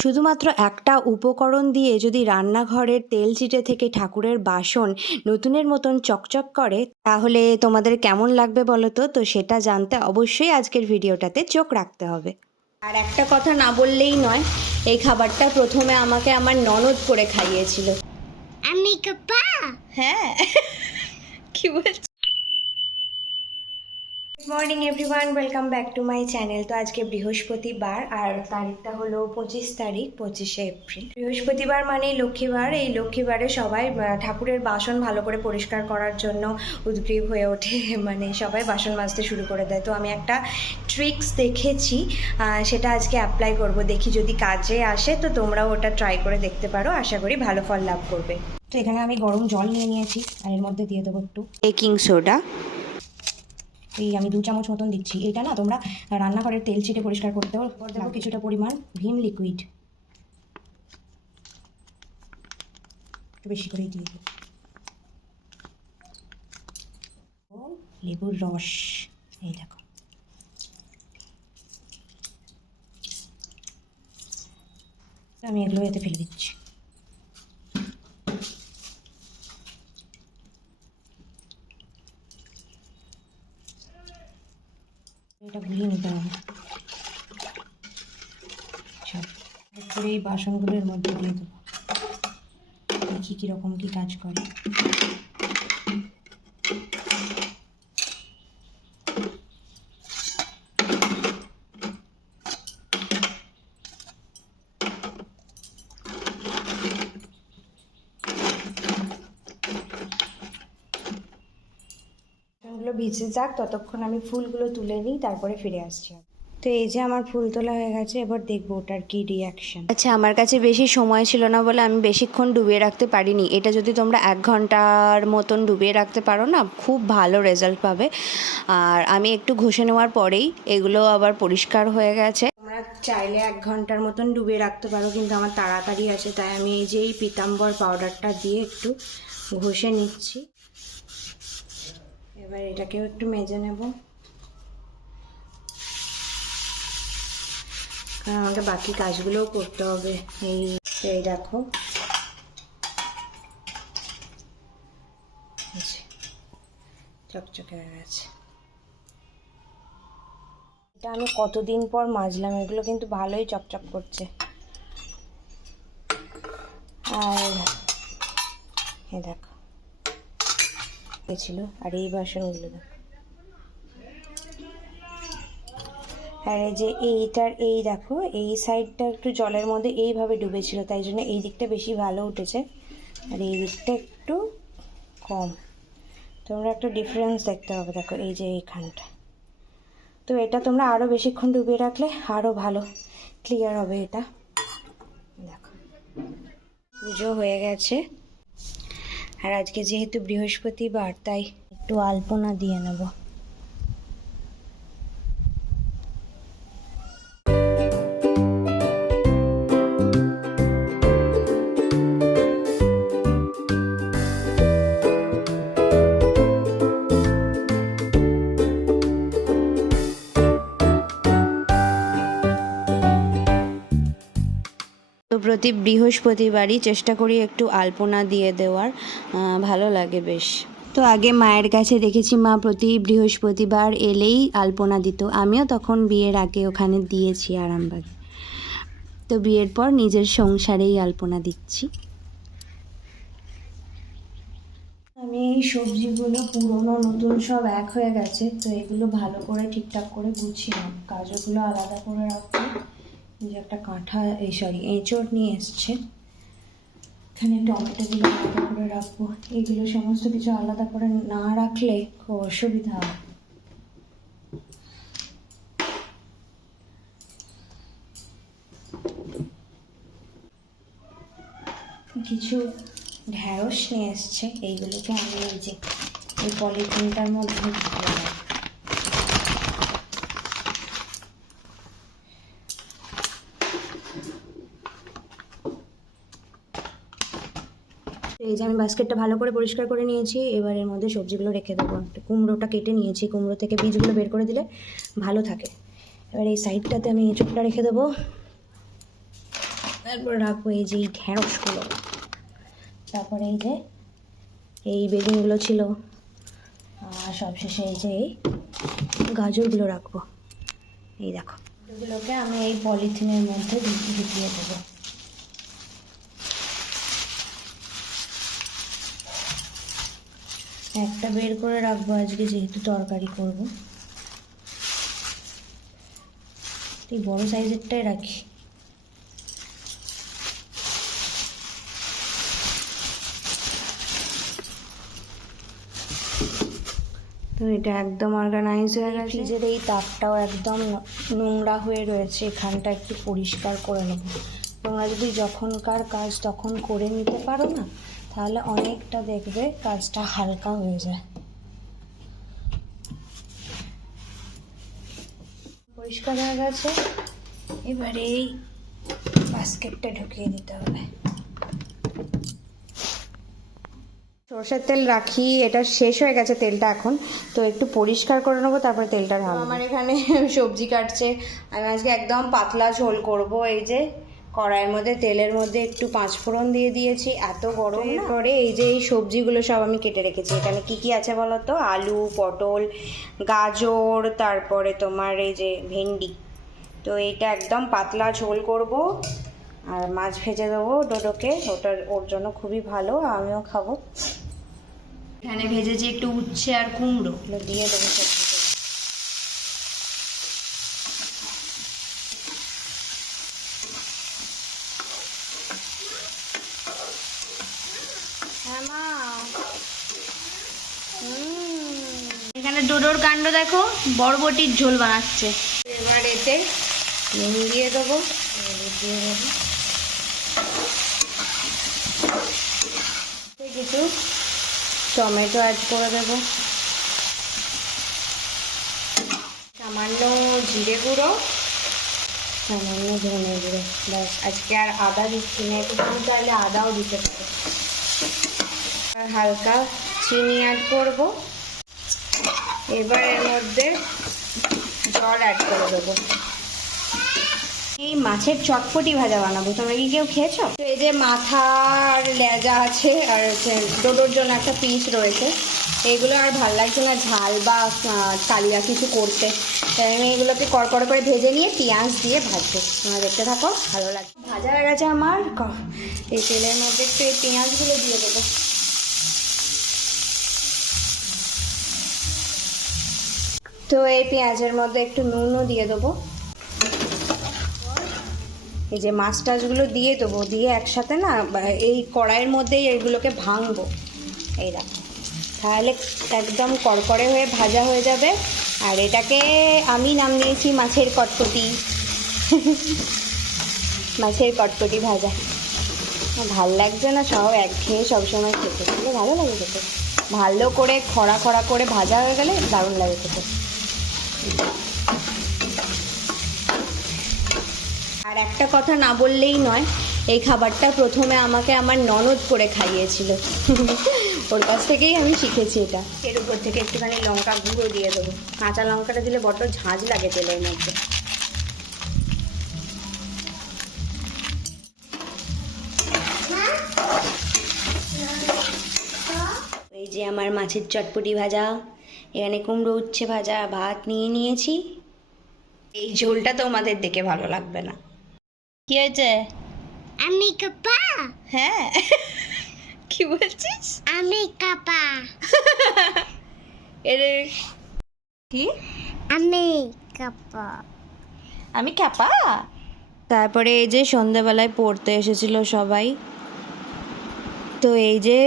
শুধুমাত্র একটা উপকরণ দিয়ে যদি রান্নাঘরের তেল চিটে থেকে ঠাকুরের বাসন নতুনের মতন চকচক করে তাহলে তোমাদের কেমন লাগবে বলো তো? তো সেটা জানতে অবশ্যই আজকের ভিডিওটাতে চোখ রাখতে হবে। আর একটা কথা না বললেই নয় এই খাবারটা প্রথমে আমাকে আমার ননদ করে খাইয়েছিল। আমি হ্যাঁ। কি বলছো good morning everyone welcome back to my channel তো আজকে বৃহস্পতিবার আর তারিখটা হলো পঁচিশ তারিখ, পঁচিশে এপ্রিল। বৃহস্পতিবার মানেই লক্ষ্মীবার। এই লক্ষ্মীবারে সবাই ঠাকুরের বাসন ভালো করে পরিষ্কার করার জন্য উদ্গ্রীব হয়ে ওঠে মানে সবাই বাসন মাজতে শুরু করে দেয়। তো আমি একটা ট্রিক্স দেখেছি সেটা আজকে অ্যাপ্লাই করব। দেখি যদি কাজে আসে, তো তোমরাও ওটা ট্রাই করে দেখতে পারো। আশা করি ভালো ফল লাভ করবে। তো এখানে আমি গরম জল নিয়ে নিয়েছি, আর এর মধ্যে দিয়ে দেবো একটু বেকিং সোডা এই আমি দু চামচ মতন দিচ্ছি। এটা না তোমরা রান্নাঘরের তেল ছিটে পরিষ্কার করতে দেবো কিছুটা পরিমাণ ভীম লিকুইড একটু বেশি করেই দিয়ে দিই। ও, লেবুর রস। এই দেখো। আমি এগুলো এতে ফেলে দিচ্ছি। এটা গুলিয়ে নিতে হবে করে এই বাসনগুলোর মধ্যে দিয়ে দেবো। দেখি কীরকম কী কাজ করে। বাসনগুলো ভিজে যাক ততক্ষণ আমি ফুলগুলো তুলে নিই তারপরে ফিরে আসছি তো এই যে আমার ফুল তোলা হয়ে গেছে এবার দেখব ওটার কি রিয়াকশন আচ্ছা আমার কাছে বেশি সময় ছিল না বলে আমি বেশিক্ষণ ডুবিয়ে রাখতে পারিনি। এটা যদি তোমরা এক ঘণ্টার মতন ডুবিয়ে রাখতে পারো না খুব ভালো রেজাল্ট পাবে। আর আমি একটু ঘষে নেওয়ার পরেই এগুলো আবার পরিষ্কার হয়ে গেছে। তোমরা চাইলে এক ঘণ্টার মতন ডুবিয়ে রাখতে পারো কিন্তু আমার তাড়াতাড়ি আছে তাই আমি এই যে এই পিতাম্বর পাউডারটা দিয়ে একটু ঘষে নিচ্ছি। এবার এটাকেও একটু মেজে নেব। কারণ আমাকে বাকি কাজগুলোও করতে হবে। এই এই দেখো চকচকে হয়ে গেছে। এটা আমি কতদিন পর মাজলাম, এগুলো কিন্তু ভালোই চকচক করছে। আর এ দেখো। ছিল। আর এই বাসনগুলো আর এই যে এইটার এই দেখো, এই সাইডটা একটু জলের মধ্যে এইভাবে ডুবেছিল, তাই জন্য এই দিকটা বেশি ভালো উঠেছে। আর এই দিকটা একটু কম। তোমরা একটা ডিফারেন্স দেখতে হবে, দেখো এই যে এইখানটা। তো এটা তোমরা আরও বেশিক্ষণ ডুবিয়ে রাখলে আরও ভালো। ক্লিয়ার হবে এটা। দেখো। পুজো হয়ে গেছে। আর আজকে যেহেতু বৃহস্পতিবার তাই একটু আলপনা দিয়ে নেব। তো প্রতি বৃহস্পতিবারই চেষ্টা করি একটু আলপনা দিয়ে দেওয়ার ভালো লাগে বেশ। তো আগে মায়ের কাছে দেখেছি মা প্রতি বৃহস্পতিবার এলেই আলপনা দিত, আমিও তখন বিয়ের আগে ওখানে দিয়েছি আরামবাগে। তো বিয়ের পর নিজের সংসারেই আলপনা দিচ্ছি। আমি এই সবজিগুলো পুরনো, নতুন সব এক হয়ে গেছে, তো এগুলো ভালো করে ঠিকঠাক করে গুছিয়ে কাজগুলো আলাদা করে এই যে একটা কাঁঠা, এই সরি এঁচড় নিয়ে এসছে। এখানে টমেটোগুলো আলাদা করে রাখব। এগুলো সমস্ত কিছু আলাদা করে না রাখলে খুব অসুবিধা হবে কিছু ঢ্যাঁড়স নিয়ে এসছে। এইগুলোকে আমি এই যে, এই পলিথিনটার মধ্যে এই যে আমি বাস্কেটটা ভালো করে পরিষ্কার করে নিয়েছি, এবার এর মধ্যে সবজিগুলো রেখে দেবো। কুমড়োটা কেটে নিয়েছি, কুমড়ো থেকে বীজগুলো বের করে দিলে ভালো থাকে। এবার এই সাইডটাতে আমি এঁচোড়টা রেখে দেবো। তারপর রাখব এই যে এই ঢেঁড়সগুলো তারপরে এই যে এই বেগুনগুলো ছিল। আর সবশেষে এই যে এই গাজরগুলো রাখব। এই দেখো। এগুলোকে আমি এই পলিথিনের মধ্যে ঢুকি- ঢুকিয়ে দেবো। একটা বের করে রাখব আজকে যেহেতু তরকারি করব। এই বড় সাইজেরটাই রাখি। তো এটা একদম অর্গানাইজ হয়ে গেছে। ফ্রিজের এই তাপটাও একদম নোংরা হয়ে রয়েছে এখানটা একটু পরিষ্কার করে নেব। তোমরা যদি যখনকার কাজ তখন করে নিতে পারো না তাহলে অনেকটা দেখবে কাজটা হালকা হয়ে যায়। পরিষ্কার হয়ে গেছে। এবারে এই বাস্কেটটা ঢুকিয়ে দিতে হবে। সর্ষের তেল রাখি, এটা শেষ হয়ে গেছে তেলটা এখন। তো একটু পরিষ্কার করে নেব, তারপরে তেলটা আমার এখানে সবজি কাটছে। আমি আজকে একদম পাতলা ঝোল করব, এই যে কড়াইয়ের মধ্যে, তেলের মধ্যে একটু পাঁচ ফোড়ন দিয়ে দিয়েছি। এত গরম পরে এই যে এই সবজিগুলো সব আমি কেটে রেখেছি। এখানে কি কি আছে বলো তো আলু, পটল, গাজর, তারপরে তোমার এই যে ভেন্ডি। তো এইটা একদম পাতলা ঝোল করব। আর মাছ ভেজে দেবো ডোডোকে। ওটার, ওর জন্য খুবই ভালো। আমিও খাব। এখানে ভেজেছি একটু উচ্ছে আর কুমড়ো। দিয়ে দেবো সবজিতে হ্যাঁ মা হুম। এখানে ডোডোর কাণ্ড দেখো, বরবটির ঝোল বানাচ্ছে। এবার এতে নুন দিয়ে দেবো দিয়ে দেবো। কিছু টমেটো অ্যাড করে দেবো। সামান্য জিরে গুঁড়ো। সামান্য ধনে গুঁড়ো, ব্যাস। আজকে আর আদা দিচ্ছি না একটু চাইলে আদাও দিতে পারো। হালকা চিনি অ্যাড করব। এবার এর মধ্যে জল অ্যাড করে দেবো। এই মাছের চটপটি ভাজা বানাবো। তোমরা কি কেউ খেয়েছো? এই যে মাথা আর লেজা আছে, আর হচ্ছে ডোডোর জন্য একটা পিস রয়েছে। এগুলো আর ভালো লাগছে না, ঝাল বা কালিয়া কিছু করতে। তাই আমি এগুলোকে কড়কড় করে ভেজে নিয়ে পেঁয়াজ দিয়ে ভাজবো। তোমরা দেখতে থাকো, ভালো লাগে ভাজা হয়ে গেছে আমার। এই তেলের মধ্যে একটু এই পেঁয়াজগুলো দিয়ে দেবো। তো এই পেঁয়াজের মধ্যে একটু নুনও দিয়ে দেবো। এই যে মাছ টাছগুলো দিয়ে দেবো, দিয়ে একসাথে না এই কড়াইয়ের মধ্যেই এইগুলোকে ভাঙবো। এই দেখো, তাহলে একদম কড়কড়ে হয়ে ভাজা হয়ে যাবে। আর এটাকে আমি নাম দিয়েছি মাছের কটকটি। মাছের কটকটি ভাজা। ভালো লাগছে না সব, একঘেয়ে সবসময় খেতে। ভালো লাগে খেতে। ভালো করে খরা খরা করে ভাজা হয়ে গেলে দারুণ লাগে খেতে। আর একটা কথা না বললেই নয় এই খাবারটা প্রথমে আমাকে আমার ননদ করে খাইয়েছিল। ওর কাছ থেকেই আমি শিখেছি এটা। এর উপর থেকে একটুখানি লঙ্কা গুঁড়ো দিয়ে দেবো। কাঁচা লঙ্কাটা দিলে বড্ড ঝাঁঝ লাগে তেলের মধ্যে। এই যে আমার মাছের চটপটি ভাজা। এখানে কুমড়ো উচ্ছে ভাজা ভাত নিয়ে নিয়েছি। এই ঝোলটা তোমাদের দেখে ভালো লাগবে না। কি হয়েছে? আমি কাপা। হ্যাঁ। কি বলছিস? আমি কাপা। এর। কি? আমি কাপা। আমি ক্যাপা তারপরে এই যে সন্ধেবেলায় পড়তে এসেছিল সবাই। তো এই যে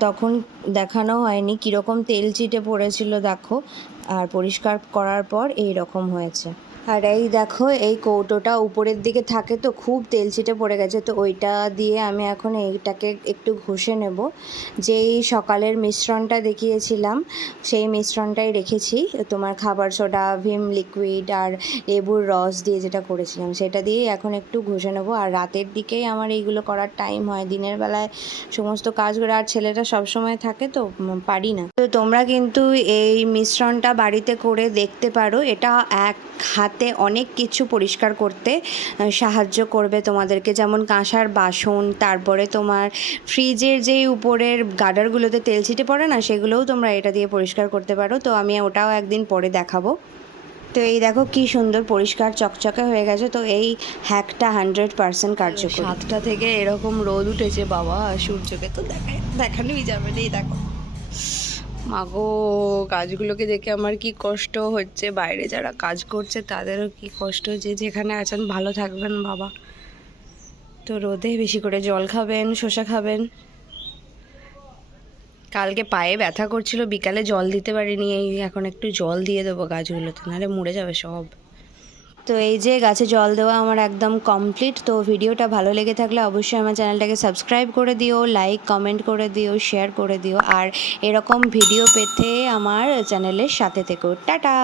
তখন দেখানো হয়নি কীরকম তেল চিটে পড়েছিল, দেখো। আর পরিষ্কার করার পর এই রকম হয়েছে। আর এই দেখো, এই কৌটোটা উপরের দিকে থাকে তো খুব তেল ছিটে পড়ে গেছে, তো ওইটা দিয়ে আমি এখন এইটাকে একটু ঘষে নেব। যেই সকালের মিশ্রণটা দেখিয়েছিলাম, সেই মিশ্রণটাই রেখেছি। তোমার খাবার সোডা, ভিম লিকুইড আর লেবুর রস দিয়ে যেটা করেছিলাম, সেটা দিয়ে এখন একটু ঘষে নেব। আর রাতের দিকেই আমার এইগুলো করার টাইম হয়, দিনের বেলায় সমস্ত কাজ করে আর ছেলেটা সবসময় থাকে তো পারি না। তো তো তোমরা কিন্তু এই মিশ্রণটা বাড়িতে করে দেখতে পারো, এটা এক হাতে অনেক কিছু পরিষ্কার করতে সাহায্য করবে তোমাদেরকে। যেমন কাঁসার বাসন, তারপরে তোমার ফ্রিজের যেই উপরের গার্ডারগুলোতে তেল ছিটে পড়ে না, সেগুলোও তোমরা এটা দিয়ে পরিষ্কার করতে পারো। তো আমি ওটাও একদিন পরে দেখাবো। তো এই দেখো কি সুন্দর পরিষ্কার চকচকে হয়ে গেছে। তো এই হ্যাকটা হান্ড্রেড পার্সেন্ট কার্যকর। সাতটা থেকে এরকম রোদ উঠেছে বাবা সূর্যকে তো দেখায় দেখানোই যাবে না, এই দেখো। মাগো, কাজগুলোকে দেখে আমার কি কষ্ট হচ্ছে। বাইরে যারা কাজ করছে, তাদেরও কি কষ্ট যে যেখানে আছেন, ভালো থাকবেন বাবা। তো রোদে বেশি করে জল খাবেন, শসা খাবেন। কালকে পায়ে ব্যথা করছিল, বিকালে জল দিতে পারিনি, এই এখন একটু জল দিয়ে দেবো গাছগুলোতে, নাহলে মরে যাবে সব। তো এই যে গাছে জল দেওয়া আমার একদম কমপ্লিট তো ভিডিওটা ভালো লেগে থাকলে অবশ্যই আমার চ্যানেলটাকে সাবস্ক্রাইব করে দিও লাইক কমেন্ট করে দিও শেয়ার করে দিও, আর এরকম ভিডিও পেতে আমার চ্যানেলের সাথে থেকেও টাটা!